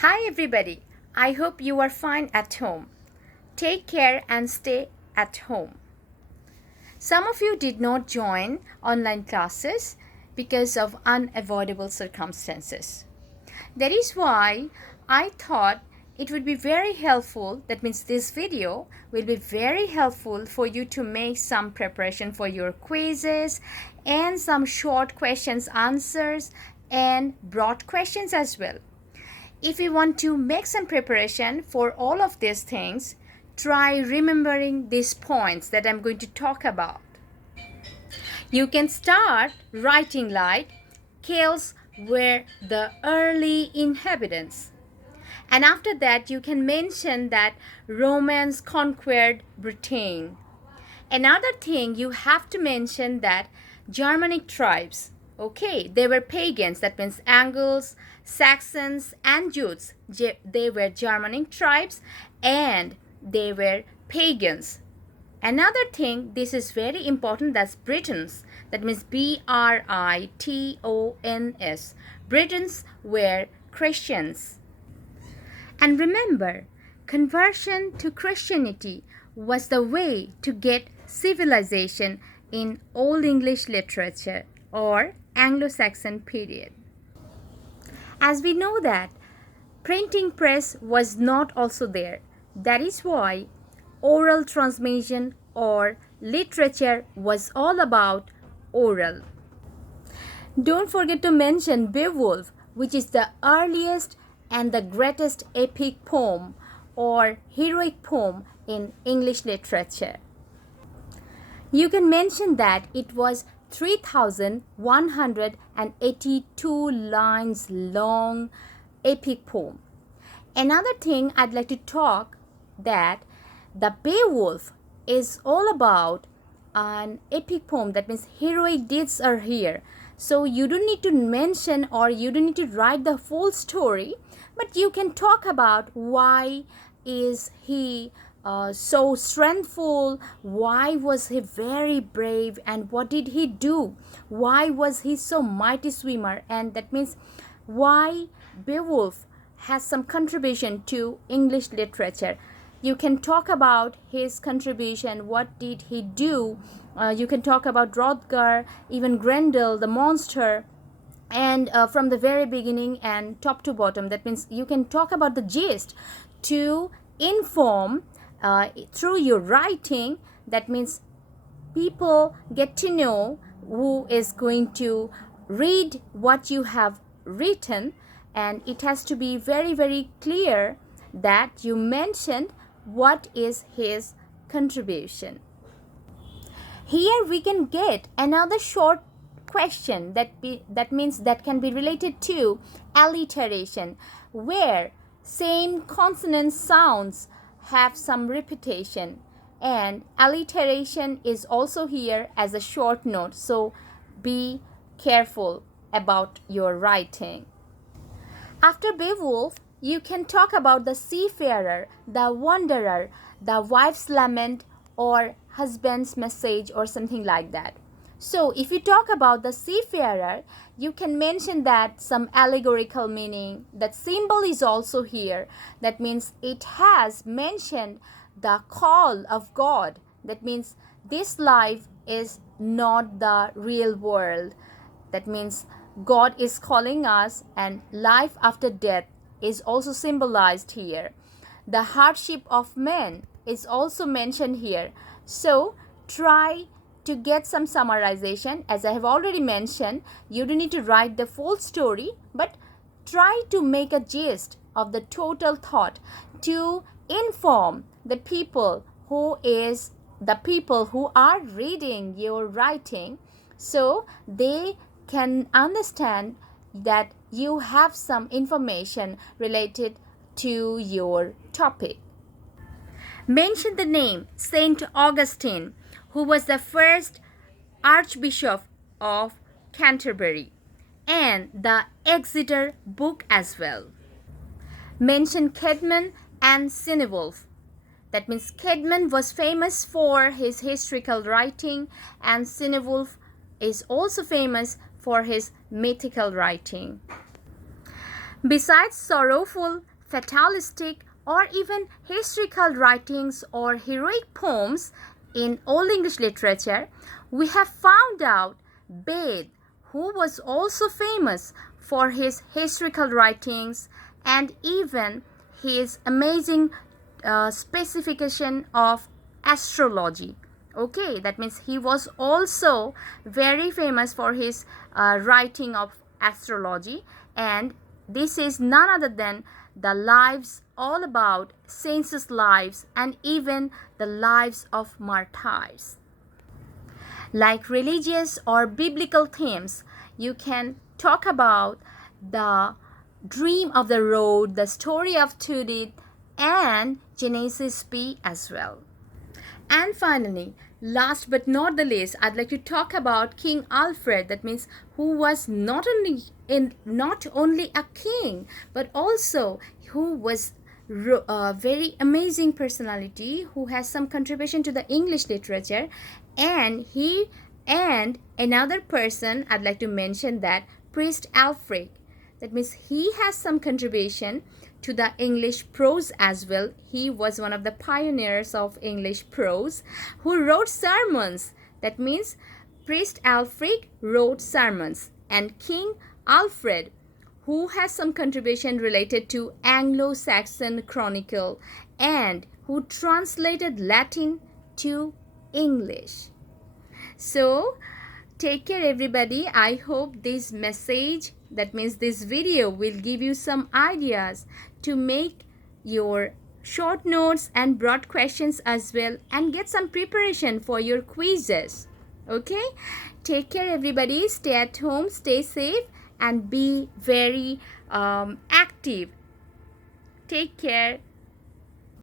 Hi everybody, I hope you are fine at home. Take care and stay at home. Some of you did not join online classes because of unavoidable circumstances. That is why I thought it would be very helpful, that means this video will be very helpful for you to make some preparation for your quizzes and some short questions answers and broad questions as well. If you want to make some preparation for all of these things, try remembering these points that I'm going to talk about. You can start writing like Celts were the early inhabitants. And after that, you can mention that Romans conquered Britain. Another thing you have to mention that Germanic tribes, okay, they were pagans, that means Angles, Saxons and Jutes. They were Germanic tribes and they were pagans. Another thing, this is very important, that's Britons, that means Britons. Britons were Christians. And remember, conversion to Christianity was the way to get civilization in Old English literature or Anglo-Saxon period. As we know that printing press was not also there. That is why oral transmission or literature was all about oral. Don't forget to mention Beowulf, which is the earliest and the greatest epic poem or heroic poem in English literature. You can mention that it was 3,182 lines long epic poem. Another thing I'd like to talk that the Beowulf is all about an epic poem, that means heroic deeds are here. So you don't need to mention or you don't need to write the full story, but you can talk about why is he so strengthful, why was he very brave, and what did he do, why was he so mighty swimmer, and that means why Beowulf has some contribution to English literature. You can talk about his contribution, what did he do. You can talk about Hrothgar, even Grendel, the monster, and from the very beginning and top to bottom. That means you can talk about the gist to inform through your writing. That means people get to know who is going to read what you have written, and it has to be very, very clear that you mentioned what is his contribution. Here we can get another short question that means that can be related to alliteration, where same consonant sounds have some repetition, and alliteration is also here as a short note, so be careful about your writing. After Beowulf, you can talk about the seafarer, the wanderer, the wife's lament, or husband's message, or something like that. So if you talk about the seafarer, you can mention that some allegorical meaning. That symbol is also here. That means it has mentioned the call of God. That means this life is not the real world. That means God is calling us, and life after death is also symbolized here. The hardship of men is also mentioned here. So try to get some summarization. As I have already mentioned, you don't need to write the full story, but try to make a gist of the total thought to inform the people who are reading your writing, so they can understand that you have some information related to your topic. Mention the name Saint Augustine, who was the first Archbishop of Canterbury, and the Exeter book as well. Mention Cædmon and Cynewulf. That means Cædmon was famous for his historical writing, and Cynewulf is also famous for his mythical writing. Besides sorrowful, fatalistic, or even historical writings or heroic poems in Old English literature, we have found out Bede, who was also famous for his historical writings and even his amazing specification of astrology. Okay, that means he was also very famous for his writing of astrology, and this is none other than the lives all about saints' lives and even the lives of martyrs. Like religious or biblical themes, you can talk about the dream of the road, the story of Judith, and Genesis P as well. And finally, last but not the least, I'd like to talk about King Alfred. That means who was not only a king, but also who was a very amazing personality who has some contribution to the English literature. And another person I'd like to mention, that Priest Alfred. That means he has some contribution to the English prose as well. He was one of the pioneers of English prose who wrote sermons. That means Priest Alfred wrote sermons, and King Alfred, who has some contribution related to Anglo-Saxon chronicle and who translated Latin to English. So take care everybody. I hope this message, that means this video, will give you some ideas to make your short notes and broad questions as well and get some preparation for your quizzes. Okay, take care everybody. Stay at home, stay safe, and be very active. Take care.